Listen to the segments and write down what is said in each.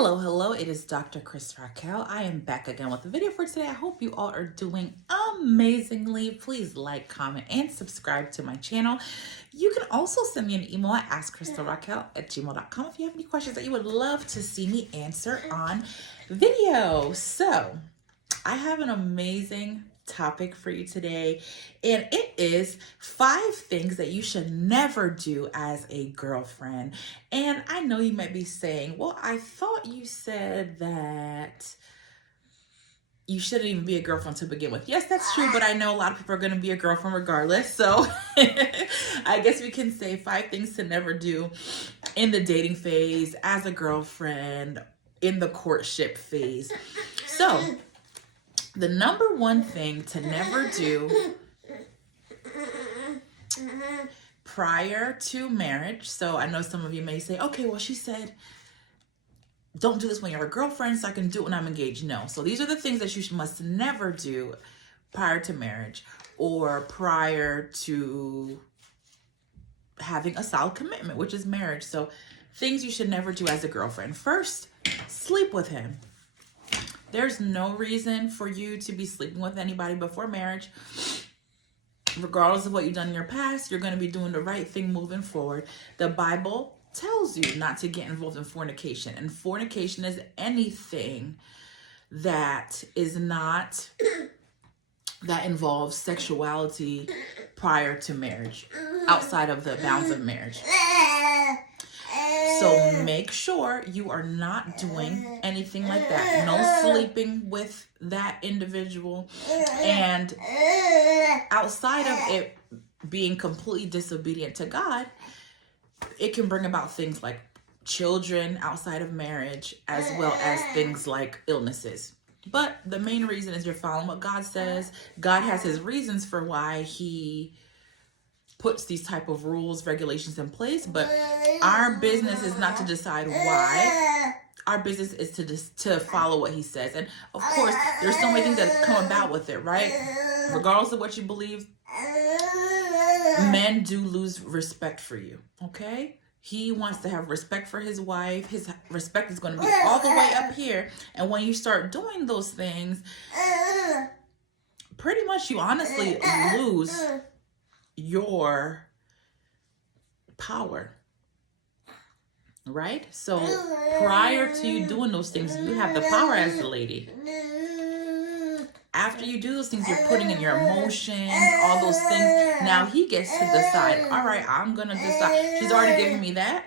Hello, it is Dr. Racquel. I am back again with a video for today. I hope you all are doing amazingly. Please like, comment, and subscribe to my channel. You can also send me an email at askkrystalracquel@gmail.com if you have any questions that you would love to see me answer on video. So, I have an amazing topic for you today, and it is 5 things that you should never do as a girlfriend. And I know you might be saying, well, I thought you said that you shouldn't even be a girlfriend to begin with. Yes, that's true, but I know a lot of people are going to be a girlfriend regardless. So I guess we can say 5 things to never do in the dating phase, as a girlfriend, in the courtship phase. So the number 1 thing to never do prior to marriage. So I know some of you may say, okay, well, she said, don't do this when you're a girlfriend, so I can do it when I'm engaged. No. So these are the things that you must never do prior to marriage or prior to having a solid commitment, which is marriage. So things you should never do as a girlfriend. First, sleep with him. There's no reason for you to be sleeping with anybody before marriage. Regardless of what you've done in your past, you're going to be doing the right thing moving forward. The Bible tells you not to get involved in fornication. And fornication is anything that is not, that involves sexuality prior to marriage, outside of the bounds of marriage. So make sure you are not doing anything like that. No sleeping with that individual. And outside of it being completely disobedient to God, it can bring about things like children outside of marriage, as well as things like illnesses. But the main reason is you're following what God says. God has his reasons for why he puts these type of rules, regulations in place, but our business is not to decide why. Our business is to follow what he says. And of course, there's so many things that come about with it, right? Regardless of what you believe, men do lose respect for you, okay? He wants to have respect for his wife. His respect is going to be all the way up here. And when you start doing those things, pretty much you honestly lose your power, right? So prior to you doing those things, you have the power as the lady. After you do those things, you're putting in your emotions, all those things. Now he gets to decide, all right, I'm going to decide. She's already given me that.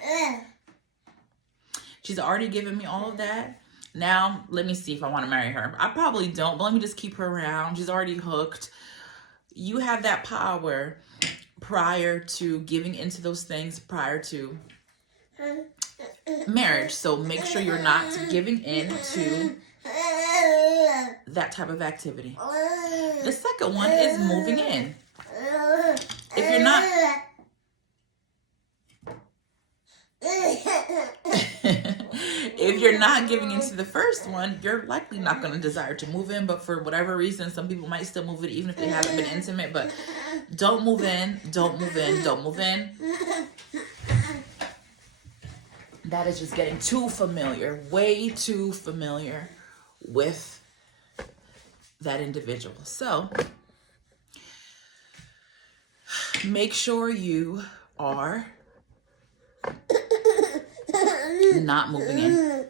She's already given me all of that. Now, let me see if I want to marry her. I probably don't, but let me just keep her around. She's already hooked. You have that power prior to giving into those things, prior to marriage. So make sure you're not giving in to that type of activity. The second one is moving in. If you're not if you're not giving into the first one, you're likely not going to desire to move in. But for whatever reason, some people might still move in even if they haven't been intimate. But don't move in, don't move in, don't move in. That is just getting too familiar, way too familiar with that individual. So make sure you are not moving in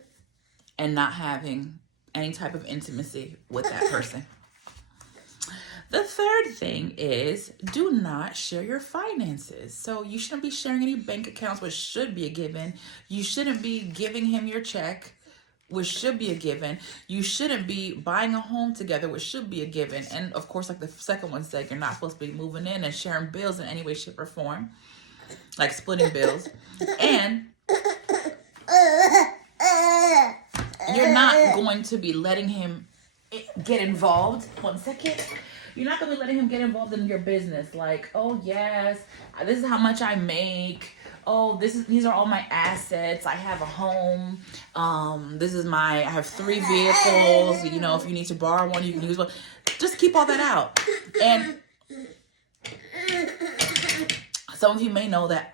and not having any type of intimacy with that person. The third thing is, do not share your finances. So you shouldn't be sharing any bank accounts, which should be a given. You shouldn't be giving him your check, which should be a given. You shouldn't be buying a home together, which should be a given. And of course, like the second one said, you're not supposed to be moving in and sharing bills in any way, shape, or form, like splitting bills. And you're not going to be letting him get involved. 1 second. You're not going to be letting him get involved in your business. Like, oh, yes, this is how much I make. Oh, these are all my assets. I have a home. I have 3 vehicles. You know, if you need to borrow one, you can use one. Just keep all that out. And some of you may know that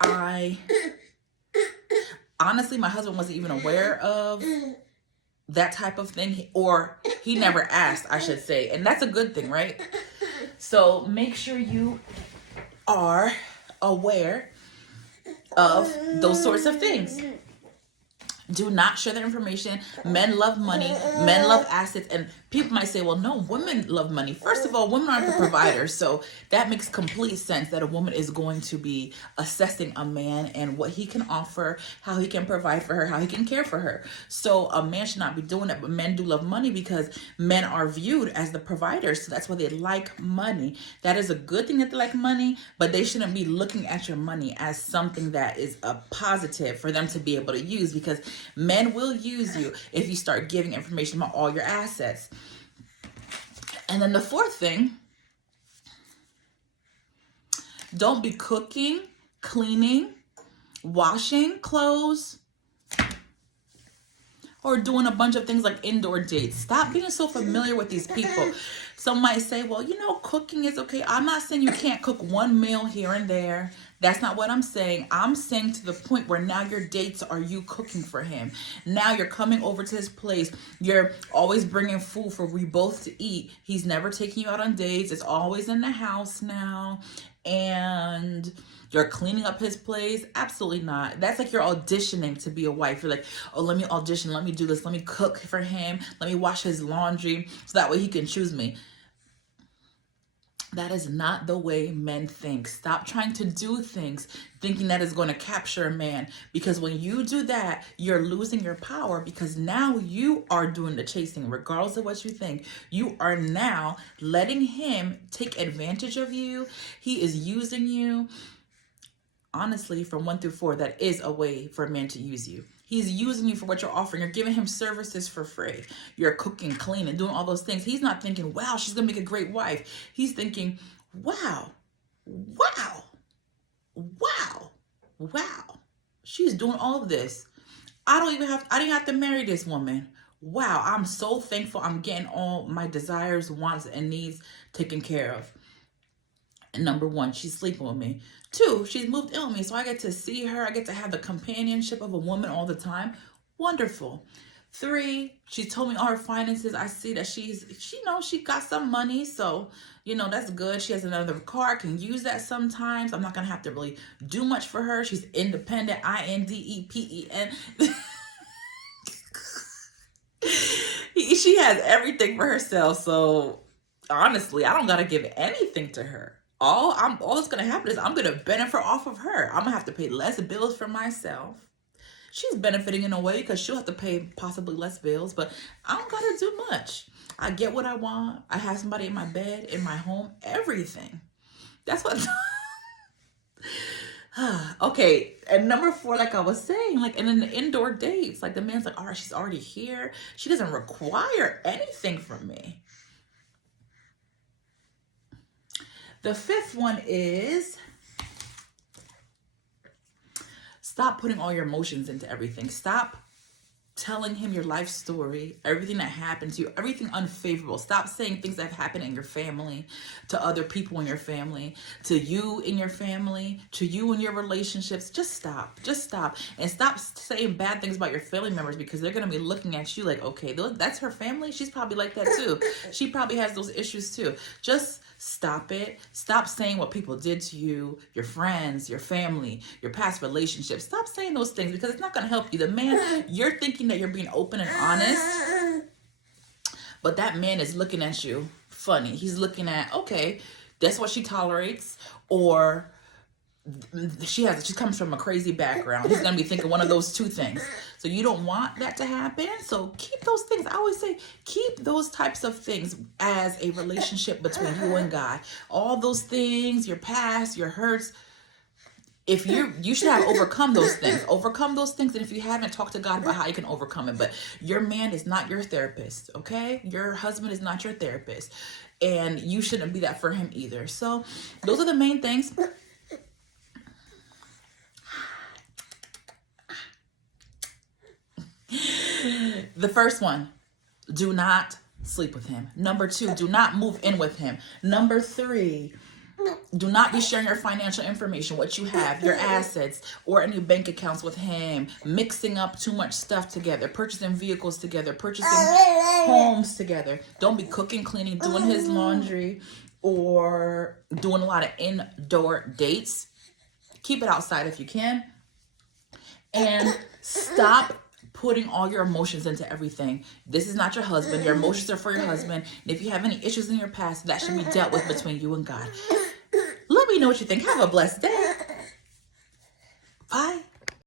honestly, my husband wasn't even aware of that type of thing, or he never asked, I should say. And that's a good thing, right? So make sure you are aware of those sorts of things. Do not share their information. Men love money. Men love assets. And people might say, well, no, women love money. First of all, women aren't the providers. So that makes complete sense that a woman is going to be assessing a man and what he can offer, how he can provide for her, how he can care for her. So a man should not be doing that. But men do love money because men are viewed as the providers. So that's why they like money. That is a good thing that they like money, but they shouldn't be looking at your money as something that is a positive for them to be able to use, because men will use you if you start giving information about all your assets. And then the fourth thing, don't be cooking, cleaning, washing clothes, or doing a bunch of things like indoor dates. Stop being so familiar with these people. Some might say, well, you know, cooking is okay. I'm not saying you can't cook one meal here and there. That's not what I'm saying. I'm saying to the point where now your dates are you cooking for him. Now you're coming over to his place. You're always bringing food for we both to eat. He's never taking you out on dates. It's always in the house now. And you're cleaning up his place. Absolutely not. That's like you're auditioning to be a wife. You're like, oh, let me audition. Let me do this. Let me cook for him. Let me wash his laundry so that way he can choose me. That is not the way men think. Stop trying to do things thinking that is going to capture a man, because when you do that, you're losing your power, because now you are doing the chasing. Regardless of what you think, you are now letting him take advantage of you. He is using you. Honestly, from 1 through 4, that is a way for a man to use you. He's using you for what you're offering. You're giving him services for free. You're cooking, cleaning, doing all those things. He's not thinking, wow, she's going to make a great wife. He's thinking, wow, wow, wow, wow. She's doing all of this. I didn't have to marry this woman. Wow, I'm so thankful I'm getting all my desires, wants, and needs taken care of. And number 1, she's sleeping with me. 2, she's moved in with me, so I get to see her. I get to have the companionship of a woman all the time. Wonderful. 3, she told me all her finances. I see that she got some money, so that's good. She has another car, can use that sometimes. I'm not gonna have to really do much for her. She's independent. INDEPEN. She has everything for herself. So honestly, I don't gotta give anything to her. All that's gonna happen is I'm gonna benefit off of her. I'm gonna have to pay less bills for myself. She's benefiting in a way because she'll have to pay possibly less bills, but I don't gotta do much. I get what I want. I have somebody in my bed, in my home, everything. That's what. Okay, and number 4, like I was saying, like, and in the indoor dates, like the man's like, all right, she's already here. She doesn't require anything from me. The 5th one is stop putting all your emotions into everything. Stop telling him your life story, everything that happened to you, everything unfavorable. Stop saying things that have happened in your family, to other people in your family, to you in your family, to you in your relationships. Just stop. Just stop. And stop saying bad things about your family members, because they're going to be looking at you like, okay, that's her family. She's probably like that too. She probably has those issues too. Just stop it. Stop saying what people did to you, your friends, your family, your past relationships. Stop saying those things, because it's not going to help you. The man, you're thinking that you're being open and honest, but that man is looking at you funny. He's looking at, okay, that's what she tolerates, or she comes from a crazy background. He's going to be thinking one of those 2 things. So you don't want that to happen. So keep those things. I always say, keep those types of things as a relationship between you and God. All those things, your past, your hurts, if you should have overcome those things. Overcome those things. And if you haven't, talked to God about how you can overcome it. But your man is not your therapist, okay? Your husband is not your therapist. And you shouldn't be that for him either. So those are the main things. The first one, do not sleep with him. Number 2, do not move in with him. Number 3, Do not be sharing your financial information, what you have, your assets, or any bank accounts with him. Mixing up too much stuff together, purchasing vehicles together, purchasing homes together. Don't be cooking, cleaning, doing his laundry, or doing a lot of indoor dates. Keep it outside if you can. And stop putting all your emotions into everything. This is not your husband. Your emotions are for your husband. And if you have any issues in your past, that should be dealt with between you and God. Let me know what you think. Have a blessed day. Bye.